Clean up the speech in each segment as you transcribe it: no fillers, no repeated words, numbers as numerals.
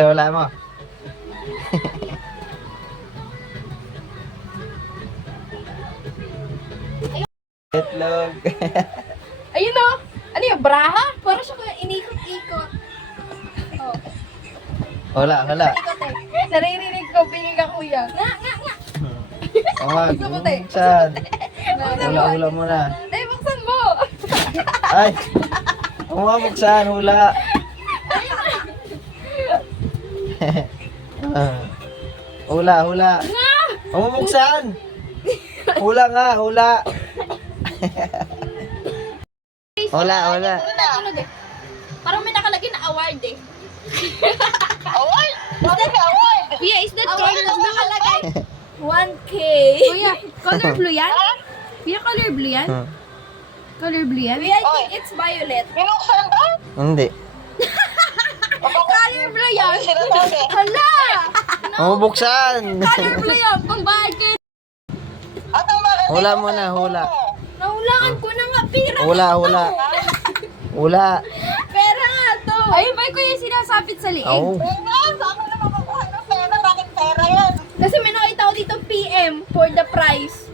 Wala mo. Itlog. Ayun o. Ano yung braha? Parang siya kaya inikot-ikot. Oh. Wala. Ikot eh. Naririnig ko, pingin ka kuya. Nga. Wag. Gusto mo, te? Buksan. Buksan mo. Hula mo na. Ay, buksan mo. Ay! Buksan. Hula. Hula. Nga! Buksan. Hula nga. Hula. Ano eh? Parang may nakalagay na award eh. Award? Bakit may award? Kuya, is that correct? Tapos nakalagay 1K. Kuya, color blue yan? Kuya, color blue yan? Color blue yan? Kuya, I think it's violet. Binuksan ba? Hindi. Color blue yan? Sinasabi. Hala! Buksan. Color blue yan. Kung bakit? At ang mga Hula mo na. Hula. Nahulaan ko na nga. Pira Hula. nga to. Hula. Pera nga to. Ayun ba kuya yung sinasabit sa liig? Oh. Nga, saan mo na makukuha ng pera? Bakit pera yan? Kasi may nakita ko dito PM for the price.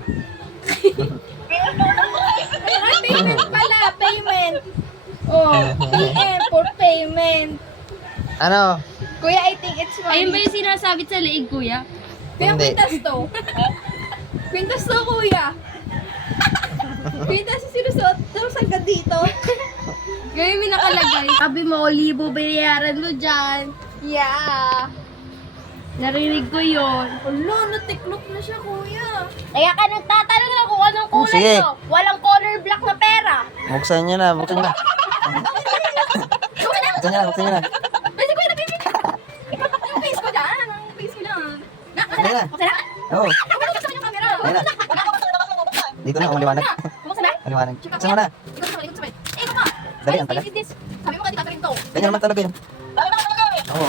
Payment pala. Payment. Oh, PM for payment. Ano? Kuya, I think it's money. Ayun ba yung sinasabit sa liig, kuya? Kuya, Hindi. kwintas to. Kwintas to, kuya. Kwintas yung sinusuot. Tapos hanggang dito. Ngayon may nakalagay. Sabi mo, libo bayaran mo dyan. Yeah. Narinig ko yun. Hala, natiklop na siya, kuya. Kaya ka nagtatanong na kung anong kulay Sige. mo. Walang color black na pera. Buksan niyo na. Buksan na. Buksan niyo na. Pwede kuya, nabibig. Ipapak yung face ko dyan. Ang face ko lang. Buksan na. Buksan na? Oo. Wala ko sa yung camera. Ayan na. Dito na. Maliwanag. Buksan na? Maliwanag. Buksan mo na. Ikot sabay, ikot sabay. Eh, ito ka. Dali, Ay, ang tagal. this is this. Sabi mo ka, di gagawin to. Ganyan naman talaga yun. Oo.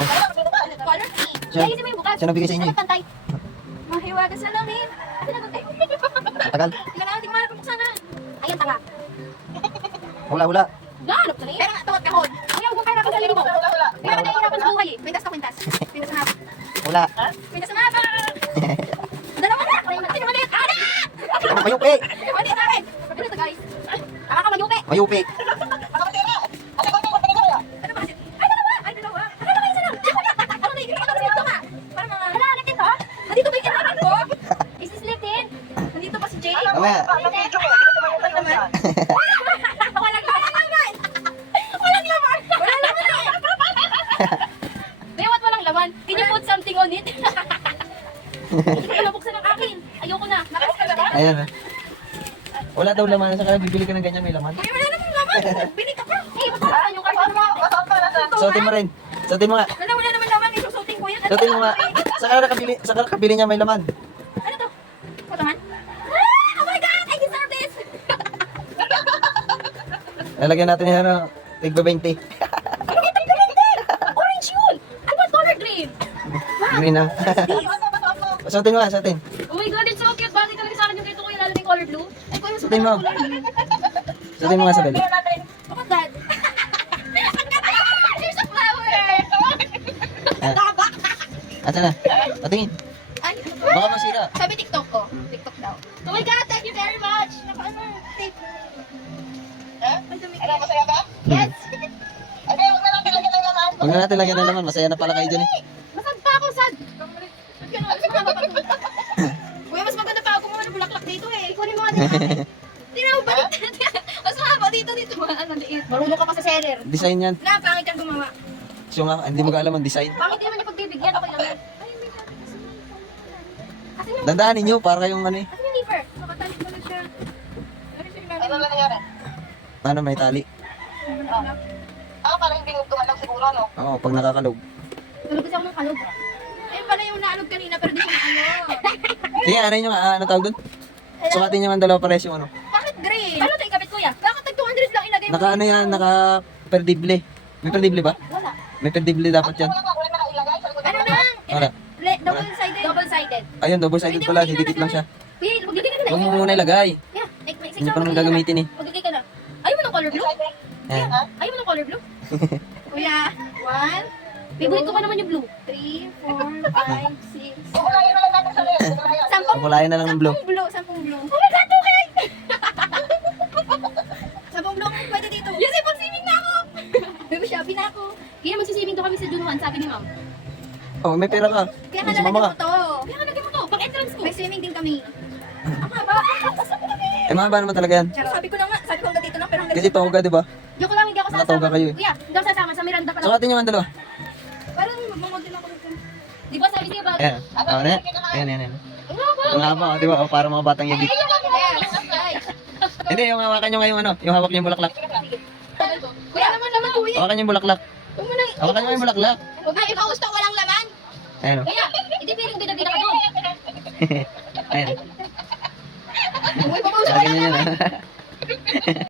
Color P. Siya- Ayusin mo yung bukas. siya nagbigay sa inyo eh. Dapat pantay. Mahiwaga sa lamin. Ate na pantay. Tagal. Tingnan natin, tingnan natin buksan na. Ayan, tanga. Hula. Ganap na Pero nga, tuwag kahon. Ayaw, huwag kayo natin sa libo. Kaya ka nahihirapan sa buhay eh. Kwintas ka, kwintas. Kwintas na. Hula. Kwintas na. Dalawa na. Sino mo na yun? Ana! Mayupi. Hindi sa akin. Ano to, guys? Tama ka, mayupi. Mayupi. Ano ba kasi? Ay, dalawa! Ay, dalawa! Ano ba isa lang? Ano na, ano na ito ka? Parang mga... Hala, ulitin to? Nandito ba yung kinakin ko? Is this ulitin? Nandito pa si Jay? Mamaya. Walang laman. Walang laman! Walang laman! Walang laman! Bewat walang laman. Can you put something on it? Hindi ko pala buksan ang akin. Ayoko na. Nakaskalate. Ayan na. Wala daw laman. Saka bibili ka ng ganyan may laman. Kuya, wala naman laman. Bili ka pa. Eh, buksan yung card mo. Suotin mo rin. Suotin mo nga. Wala naman laman. Isusutin ko yan. Suotin mo nga. Saka nakabili niya may laman. Ano to? Potongan? Ah! Oh my God! I deserve this! Lalagyan natin yan ano. Tigba 20. Orange yun! I want color green! Green na. Suotin mo nga. Suotin. Oh my God, it's so cute. Bakit talaga sa akin yung ganito, kuya, lalo na yung color blue? Ay, kuya, Suotin mo. Suotin mo nga sa beli. Look at that! There's a flower! Asa na? Patingin. Ay, Baka masira. sabi TikTok ko. TikTok daw. Oh my God, thank you very much! Naka ano, tape. Ay, dumi. Ano, masaya ba? Yes! Hindi, huwag na lang pilagyan ng laman. Huwag na natin lagyan ng laman. Masaya na pala kayo dun eh. Masad pa ako, sad! Kuya, mas maganda pa ako gumawa ng bulaklak dito eh. Kunin mo nga dito. Tinaw ba? Mas mahaba dito. Ano, liit. Marunong ka pa sa seller. Design yan. Na, pangit kang gumawa. So nga, hindi mo alam ang design. Pangit naman yung pagbibigyan. Okay lang yan. Ay, may sabi kasi. Kasi yung Dandahanin nyo para kayong ano eh. Kasi yung leafer. Nakatali ko na siya. Ano siya yung Ano lang nangyari? Ano may tali. Parang hindi gumalang siguro, no? Oo, pag nakakalog. Tulog kasi ako ng kalog. Ayun pala yung naalog kanina pero di ko na ano. Sige, ano nyo nga, ano tawag dun? Sukatin nyo nga ang dalawa pares yung ano. Bakit green? Ano tayo kapit kuya? Bakit tag 200 lang ilagay mo? Naka ano yan, naka perdible. May perdible ba? Wala. May perdible dapat yan. Wala ka, wala nakailagay. Sabi ko, Ano lang? Wala. Double-sided. Double-sided. Ayun, double-sided pala, didikit lang siya. Kuya, maglagay ka na. Huwag mo muna ilagay. Yeah, may Hindi pa naman gagamitin eh. Maglagay ka na. Ayaw mo ng color blue? Yan. Ayaw mo ng color blue? Kuya, 1, Favorite ko pa naman yung blue. 3, 4, 5, 6. Kukulayan na lang natin sa list. Kukulayan. Kukulayan na lang ng blue. Sampung blue. Oh my God, okay! Sampung blue ang pwede dito. Yes, pag-swimming na ako! Baby, Shopee na ako. Kaya magsiswimming to kami sa June 1, sabi ni ma'am. Oh, may pera ka. Kaya May nga sumama lalagyan ka. mo to. Kaya nga lalagyan mo to. Pag-entrance ko. May swimming din kami. Ang haba. Eh, mahaba naman talaga yan. Tsaka sabi ko na nga, sabi ko hanggang dito lang, pero hanggang Kasi dito toga, di ba? Joke lang, hindi ako sasama. Nakatoga kayo eh. Kuya, hindi ako sasama. Sa Miranda pa lang. Sukatin nyo ang dalawa. Parang mamodel ako dito. Di ba sabi niya ba? Ayan. Oh, ayan. Ang haba, oh, di ba? Oh, para mga batang yagi. Yes, guys. Hindi, yung hawakan nyo ngayong ano, yung hawak nyo yung bulaklak. Kuya, naman kuya. Hawakan nyo yung bulaklak. Huwag mo nang... Hawakan nyo yung bulaklak. Huwag na ikaw gusto, walang laman. Ayan, oh. Kaya, hindi feeling bida-bida ka doon. Ayan. Uy, papausap Lagyan nyo yun, ah.